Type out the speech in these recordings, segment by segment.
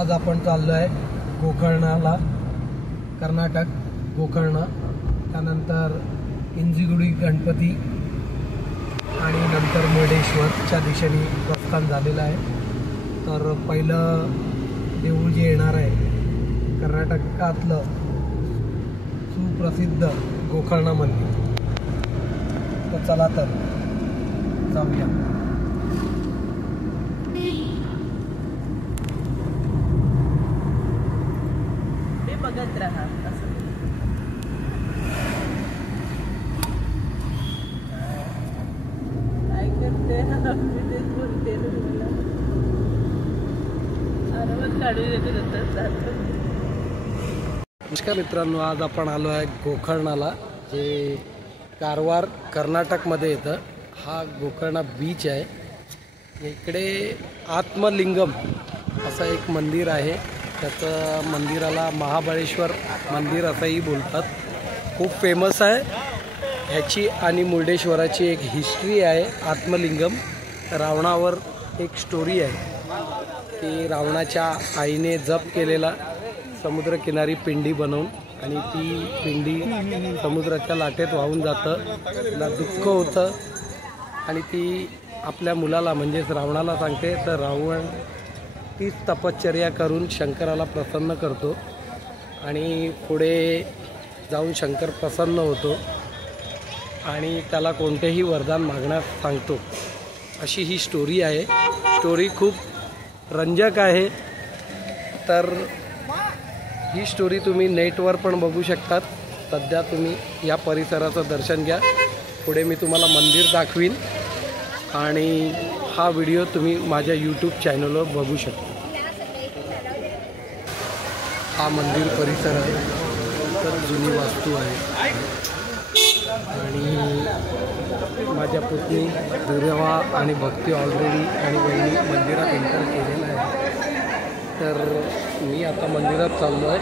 आज आपण चाललो आहे गोकर्णाला, कर्नाटक गोकर्ण, त्यानंतर इंजिगुडी गणपती आणि नंतर मुर्डेश्वरच्या दिशेने प्रस्थान झालेलं आहे। तर पहिलं देऊळ जे येणार आहे कर्नाटकातलं सुप्रसिद्ध गोकर्ण मंदिर। तर चला तर जाऊया। बघत राहा काय करते ना मी तेच बोलते नमस्कार मित्रांनो, आज आपण आलो आहे गोकर्णाला, जे कारवार कर्नाटकमध्ये येतं। हा गोकर्ण बीच आहे। इकडे आत्मलिंगम असं एक मंदिर आहे, त्याचं मंदिराला महाबळेश्वर मंदिर असंही बोलतात। खूप फेमस आहे ह्याची आणि मुर्डेश्वराची एक हिस्ट्री आहे। आत्मलिंगम रावणावर एक स्टोरी आहे की रावणाच्या आईने जप केलेला समुद्रकिनारी पिंडी बनवून, आणि ती पिंडी समुद्राच्या लाटेत वाहून जातं, तिला दुःख होतं आणि ती आपल्या मुलाला म्हणजेच रावणाला सांगते। तर रावण तीच तपश्चर्या करून शंकराला प्रसन्न करतो आणि पुढे जाऊन शंकर प्रसन्न होतो आणि त्याला कोणतेही वरदान मागण्यास सांगतो। अशी ही स्टोरी आहे। स्टोरी खूप रंजक आहे। तर ही स्टोरी तुम्ही नेटवर पण बघू शकतात। सध्या तुम्ही या परिसराचं दर्शन घ्या, पुढे मी तुम्हाला मंदिर दाखवीन आणि हा व्हिडिओ तुम्ही माझ्या यूट्यूब चॅनलवर बघू शकता। हा मंदिर परिसर आहे, तर जुनी वास्तू आहे आणि माझ्या पत्नी दुर्वा आणि भक्ती ऑलरेडी आणि वहिनी मंदिरात एंटर केलेलं आहे। तर मी आता मंदिरात चाललो आहे।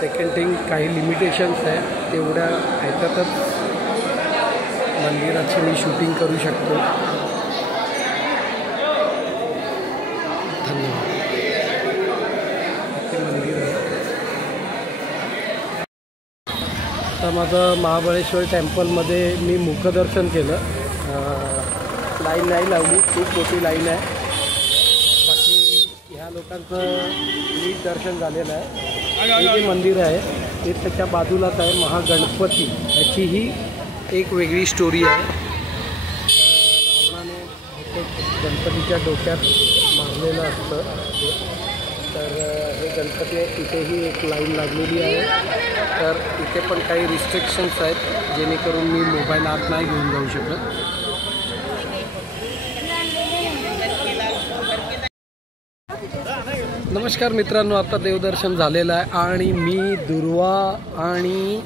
सेकंड थिंग, काही लिमिटेशन्स आहे, तेवढ्या ह्याच्यातच मंदिराची मी शूटिंग करू शकतो। धन्यवाद। हे मंदिर आहे। तर माझं महाबळेश्वर टेम्पलमध्ये मी मुखदर्शन केलं। लाईन नाही लावली, खूप मोठी लाईन आहे। बाकी ह्या लोकांचं नीट दर्शन झालेलं आहे। हे जे मंदिर आहे ते त्याच्या बाजूलाच आहे महागणपती, याचीही एक वेगळी स्टोरी आहे। रावणाने गणपतीच्या डोक्यात मारलेलं असतं, तर हे गणपती आहे। इथेही एक लाईन लागलेली आहे। तर इथे पण काही रिस्ट्रिक्शन्स आहेत, जेणेकरून मी मोबाईल आत नाही घेऊन जाऊ शकत। नमस्कार मित्रांनो, आता देवदर्शन झालेलं आहे आणि मी दुर्वा आणि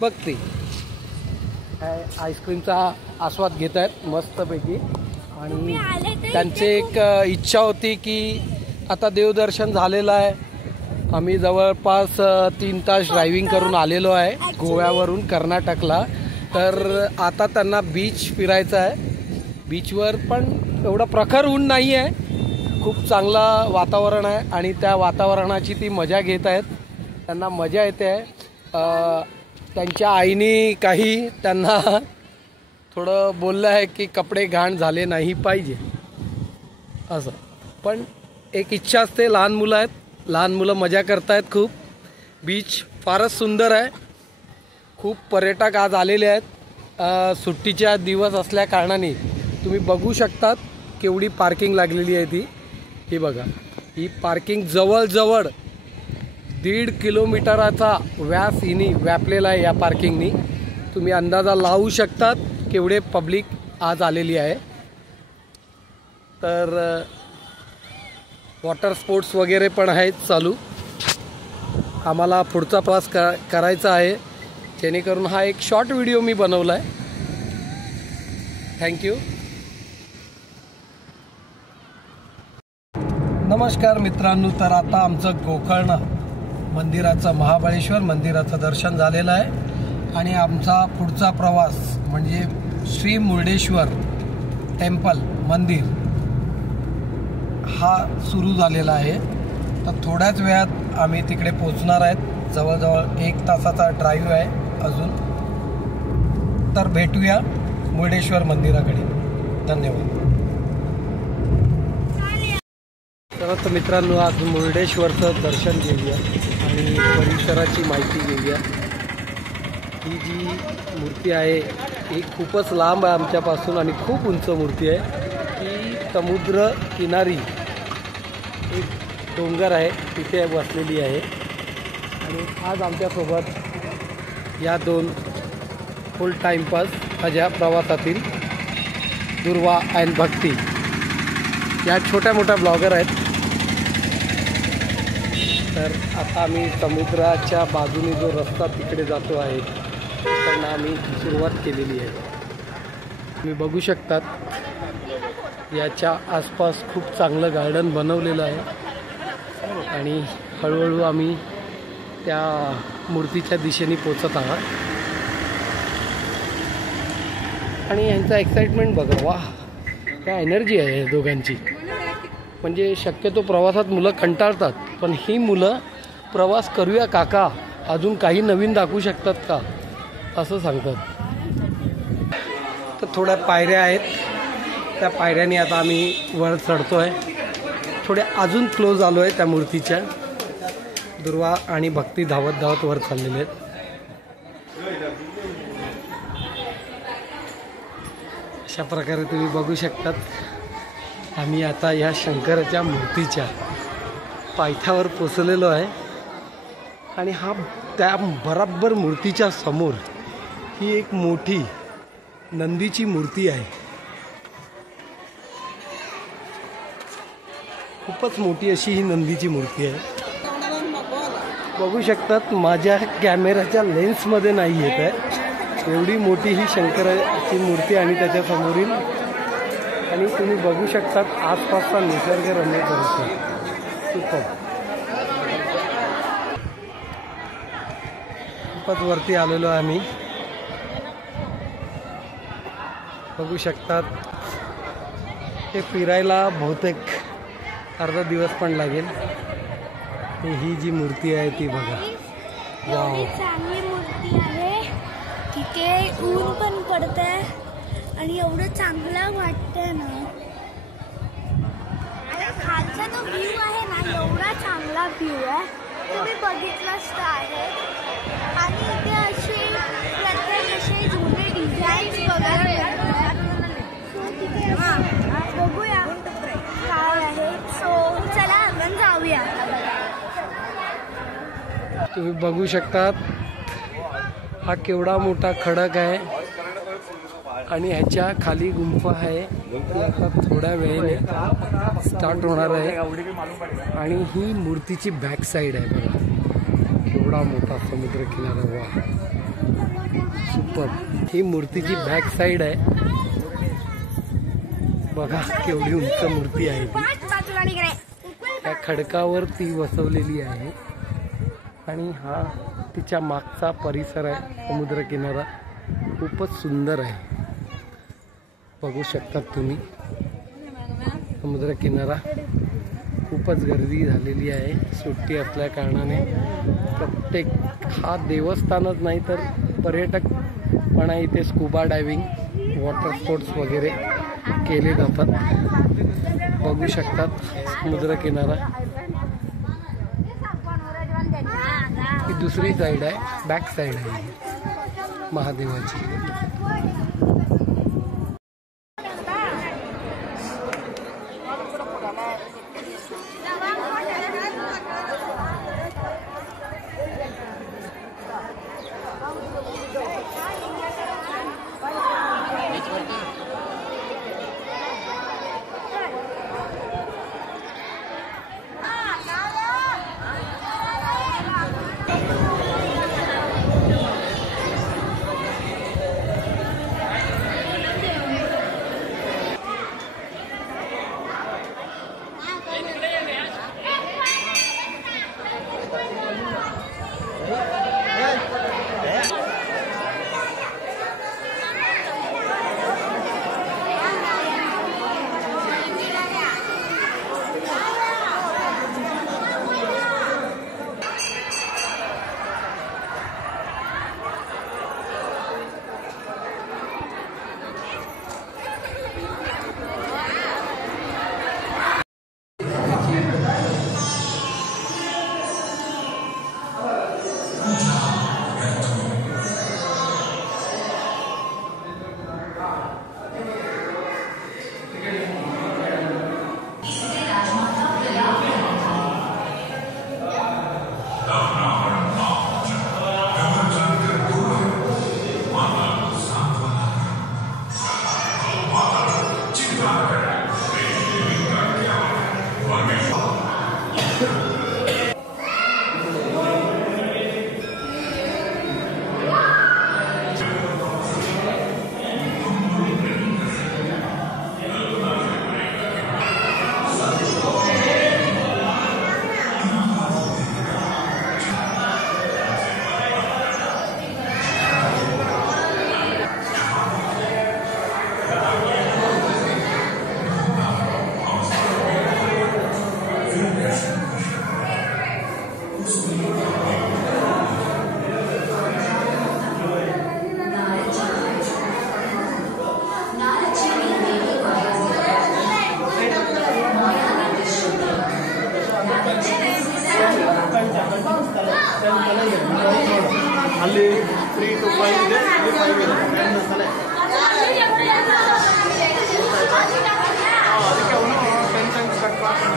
भक्ती आईस्क्रीमचा आस्वाद घेत आहेत मस्तपैकी। आणि त्यांची एक इच्छा होती की आता देवदर्शन झालेलं आहे, आम्ही जवळपास 3 तास ड्रायव्हिंग करून आलेलो आहे गोव्यावरून कर्नाटकला। तर आता त्यांना बीच फिरायचं आहे। बीचवर पण एवढं प्रखर ऊन नाही आहे, खूप चांगला वातावरण आहे आणि त्या वातावरणाची ती मजा घेत आहेत। त्यांना मजा येते आहे। त्यांच्या आईने काही त्यांना थोडं बोललं आहे की कपडे घाण झाले नाही पाहिजे असं, पण एक इच्छा असते। लहान मुलं आहेत, लहान मुलं मजा करतायत खूप। बीच फारच सुंदर आहे। खूप पर्यटक आज आलेले आहेत। सुट्टीच्या दिवस असल्या कारणाने तुम्ही बघू शकतात केवढी पार्किंग लागलेली आहे ती। ही बघा, ही पार्किंग जवळजवळ 1.5 किलोमीटरचा व्यास हिनी व्यापलेला आहे या पार्किंगनी। तुम्ही अंदाजा लावू शकतात केवढे पब्लिक आज आलेली आहे। तर वॉटर स्पोर्ट्स वगैरे पण आहेत चालू। आम्हाला पुढचा प्रवास करायचा आहे, जेणेकरून हा एक शॉर्ट व्हिडिओ मी बनवला आहे। थँक्यू। नमस्कार मित्रांनो, तर आता आमचं गोकर्ण मंदिराचं, महाबळेश्वर मंदिराचं दर्शन झालेलं आहे आणि आमचा पुढचा प्रवास म्हणजे श्री मुर्डेश्वर टेम्पल मंदिर हा सुरू झालेला आहे. तर थोड्याच वेळात आम्ही तिकडे पोचणार आहेत. जवळजवळ 1 तासाचा ड्राईव्ह आहे अजून. तर भेटूया मुर्डेश्वर मंदिराकडे. धन्यवाद. तर मित्रांनो, आज मुर्डेश्वरचं दर्शन घेऊया आणि परिसराची माहिती घेऊया. ही जी मूर्ती आहे ही खूपच लांब आहे आमच्यापासून आणि खूप उंच मूर्ती आहे. ही समुद्र किनारी एक डोंगर आहे तिथे बसलेली आहे. आणि आज आमच्यासोबत या 2 फुल टाईमपास माझ्या प्रवासातील दुर्वा आणि भक्ती या छोट्या मोठ्या ब्लॉगर आहेत. तर आता आम्ही समुद्राच्या बाजूने जो रस्ता तिकडे जातो आहे तिकडनं आम्ही सुरुवात केलेली आहे. तुम्ही बघू शकतात याच्या आसपास खूप चांगलं गार्डन बनवलेलं आहे आणि हळूहळू आम्ही त्या मूर्तीच्या दिशेने पोचत आहात. आणि यांचा एक्साइटमेंट बघा, वा काय एनर्जी आहे दोघांची. म्हणजे शक्यतो प्रवासात मुलं कंटाळतात, पण ही मुलं प्रवास करूया काका, अजून काही नवीन दाखवू शकतात का असं सांगतात. तर थोड्या पायऱ्या आहेत, त्या पायऱ्याने आता आम्ही वर चढतो आहे. थोड्या अजून क्लोज आलो आहे त्या मूर्तीच्या. दुर्वा आणि भक्ती धावत धावत वर चाललेले आहेत. अशा प्रकारे तुम्ही बघू शकतात आम्ही आता या शंकराच्या मूर्तीच्या पायथ्यावर पोचलेलो आहे. आणि हा त्या बराबर मूर्तीच्या समोर ही एक मोठी नंदीची मूर्ती आहे. खूपच मोठी अशी ही नंदीची मूर्ती आहे. बघू शकतात माझ्या कॅमेराच्या लेन्समध्ये नाही येत आहे एवढी मोठी ही शंकराची मूर्ती आणि त्याच्या समोरील. आणि तुम्ही बघू शकतात आसपासचा निसर्गरम्य परिसर सुपर. खूपच वरती आलेलो आहे आम्ही. बघू शकतात हे फिरायला बहुतेक अर्धा दिवस पण लागेल. ही जी मूर्ती आहे ती बघा, वाव. चांगली मूर्ती आहे. तिथे ऊन पण पडतंय आणि एवढं चांगलं वाटतंय ना. खालचा तो व्ह्यू आहे ना, एवढा चांगला व्ह्यू आहे, तुम्ही बघितलंच तर आहे. आणि इथे असे प्रत्येक असे जुने डिझाईन्स बघायला बघूया काय आहे. सो चला आपण जाऊया. तुम्ही बघू शकतात हा केवढा मोठा खडक आहे आणि ह्याच्या खाली गुंफा आहे. आता थोड्या वेळेने स्टार्ट होणार आहे. आणि ही मूर्तीची बॅक साईड आहे बघा, केवढा मोठा समुद्र किनारा. वा सुपर. ही मूर्तीची बॅक साईड आहे बघा, केवढी उंच मूर्ती आहे ती. त्या खडकावर ती बसवलेली आहे. आणि हा तिच्या मागचा परिसर आहे समुद्र किनारा, खूपच सुंदर आहे. बघू शकतात तुम्ही समुद्र किनारा. खूपच गर्दी झालेली आहे सुट्टी असल्या कारणाने. प्रत्येक हा देवस्थानच नाही तर पर्यटक पण इथे स्कुबा डायव्हिंग, वॉटर स्पोर्ट्स वगैरे केले जातात. बघू शकतात समुद्र किनारा. ही दुसरी साईड आहे, बॅक साईड आहे महादेवाची. ಅಲ್ಲಿ 3 to 5 ಇದೆ, ಇಲ್ಲಿ 5 ಇದೆ. ಅದಕ್ಕೆ ಅವನು 10 ಟೈಮ್ಸ್ ಕಟ್ ಮಾಡ್ತಾನೆ.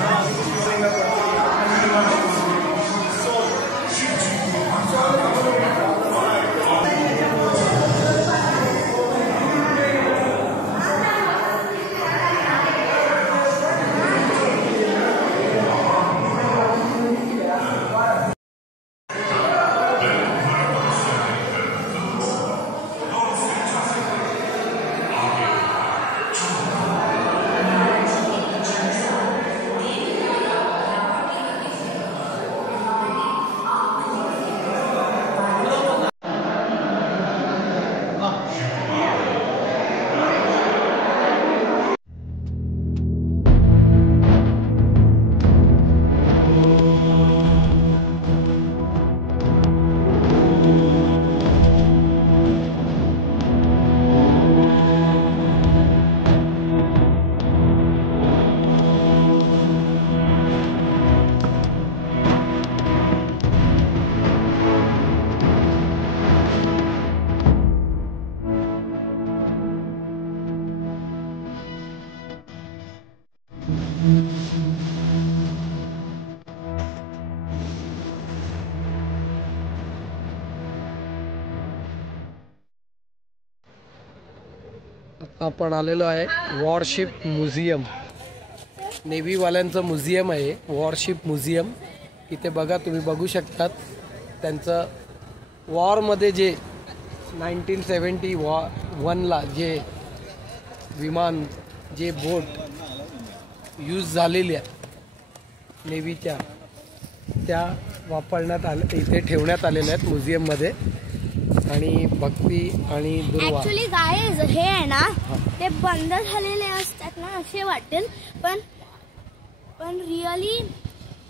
आपण आलेलो आहे वॉरशिप म्युझियम. नेव्हीवाल्यांचं म्युझियम आहे वॉरशिप म्युझियम. इथे बघा, तुम्ही बघू शकतात त्यांचं वॉरमध्ये जे 1971ला जे विमान, जे बोट यूज झालेल्या नेव्हीच्या, त्या वापरण्यात आले, इथे ठेवण्यात आलेल्या आहेत म्युझियममध्ये. आणि भक्ती आणि दुर्वा ऍक्च्युली गाईज हे आहे ना, ते बंद झालेले असतात ना असे वाटेल, पण रिअली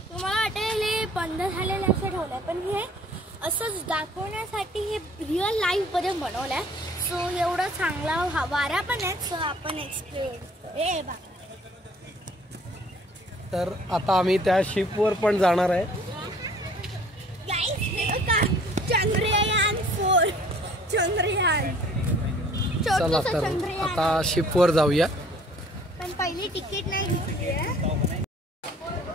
तुम्हाला वाटेल हे बंद झालेले असे ठेवलंय, पण हे असंच दाखवण्यासाठी हे रिअल लाईफ मध्ये बनवलंय. सो एवढं चांगला वारा पण आहे. सो आपण एक्सप्लोर तर आता आम्ही त्या शिपवर पण जाणार आहे. चंद्रयान 4 चंद्रयान. चला तर आता शिपवर जाऊया. पण पहिली तिकीट नाही घेतली आहे.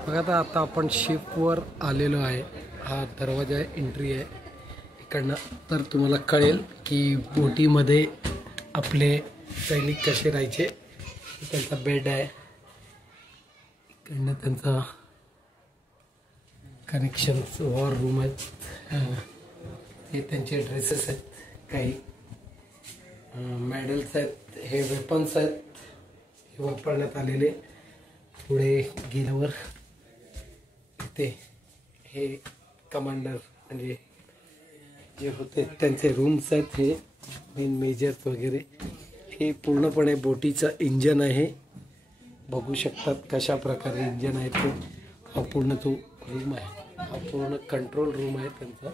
बघा, तर आता आपण शिपवर आलेलो आहे. हा दरवाजा आहे, एंट्री आहे इकडनं. तर तुम्हाला कळेल की बोटीमध्ये आपले सैनिक कसे राहायचे. त्यांचा बेड आहे, इकडनं त्यांचा कनेक्शन, वॉर रूम आहेत. हे त्यांचे ड्रेसेस आहेत, काही मेडल्स आहेत, हे वेपन्स आहेत, हे वापरण्यात आलेले. पुढे गेल्यावर इथे हे कमांडर म्हणजे जे होते त्यांचे रूम्स आहेत. हे मेन मेजर्स वगैरे. हे पूर्णपणे बोटीचं इंजन आहे, बघू शकतात कशा प्रकारे इंजन आहे ते. हा पूर्ण तो रूम आहे, हा पूर्ण कंट्रोल रूम आहे त्यांचा.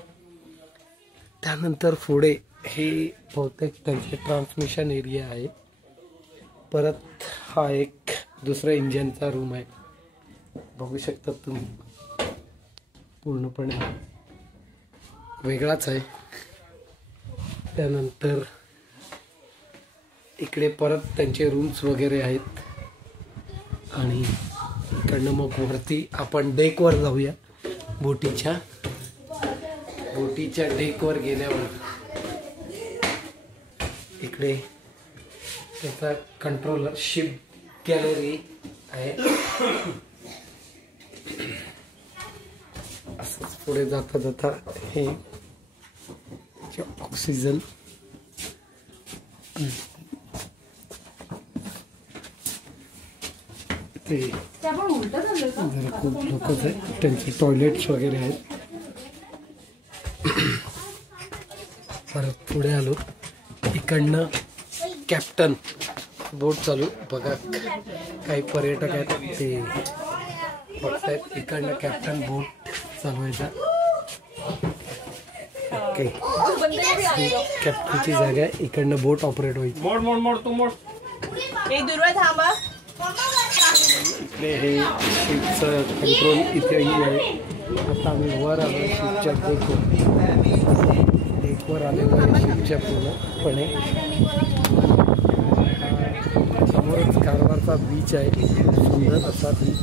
त्यानंतर पुढे हे बहुतेक त्यांचे ट्रान्समिशन एरिया आहे. परत हा एक दुसरा इंजनचा रूम आहे, बघू शकता तुम्ही. पूर्णपणे वेगळाच आहे. त्यानंतर इकडे परत त्यांचे रूम्स वगैरे आहेत. आणि इकडनं मग वरती आपण डेकवर जाऊया. बोटीच्या डेकवर गेल्यावर इकडे त्याचा कंट्रोलर, शिप गॅलरी आहे. असंच पुढे जाता जाता हे ऑक्सिजन, ते जरा खूप लोकच आहेत. त्यांचे टॉयलेट्स वगैरे आहेत. परत पुढे आलो, इकडनं कॅप्टन बोट चालू. बघा, काही पर्यटक आहेत ते बघतायत. इकडनं कॅप्टन बोट चालवायचा. ओके कॅप्टनची जागा आहे, इकडनं बोट ऑपरेट होईल. मोड मोड मोड तू मोड. एक दूरवर थांबा. इकडे हे शिपचं कंट्रोल इथेही आहे. आता आम्ही वर आलो शिपच्या डेकवर आलेलो आहे शिपच्या पूर्णपणे. समोरच कारवारचा बीच आहे, सुंदर असा बीच,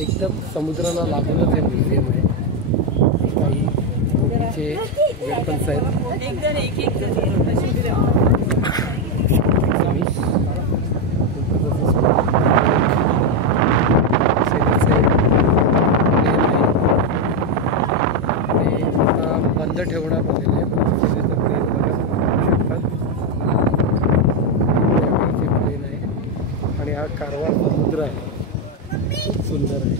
एकदम समुद्राला लागूनच हे म्युझियम आहे. काही बोटीचे वेपन्स आहेत. एक एक बंद ठेवण्यात आलेले आहे. प्लेन आहे आणि हा कारवार समुद्र आहे, खूप सुंदर आहे.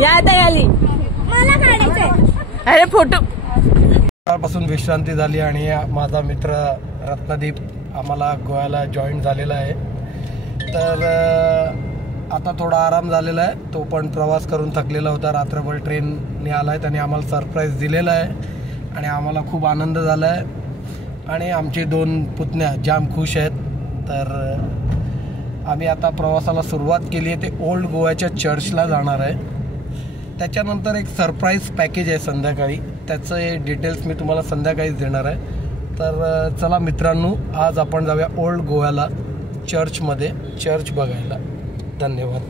या आता आली. मला काढायचंय. अरे फोटो. पासून विश्रांती झाली आणि माझा मित्र रत्नदीप आम्हाला गोव्याला जॉईन झालेला आहे. तर आता थोडा आराम झालेला आहे. तो पण प्रवास करून थकलेला होता, रात्रभर ट्रेनने आला आहे. त्याने आम्हाला सरप्राईज दिलेला आहे आणि आम्हाला खूप आनंद झाला आहे. आणि आमचे 2 पुतण्या जाम खुश आहेत. तर आम्ही आता प्रवासाला सुरुवात केली आहे. ते ओल्ड गोव्याच्या चर्चला जाणार आहे. त्याच्यानंतर एक सरप्राईज पॅकेज आहे संध्याकाळी, त्याचं डिटेल्स मी तुम्हाला संध्याकाळीच देणार आहे. तर चला मित्रांनो, आज आपण जाऊया ओल्ड गोव्याला चर्चमध्ये, चर्च बघायला. धन्यवाद.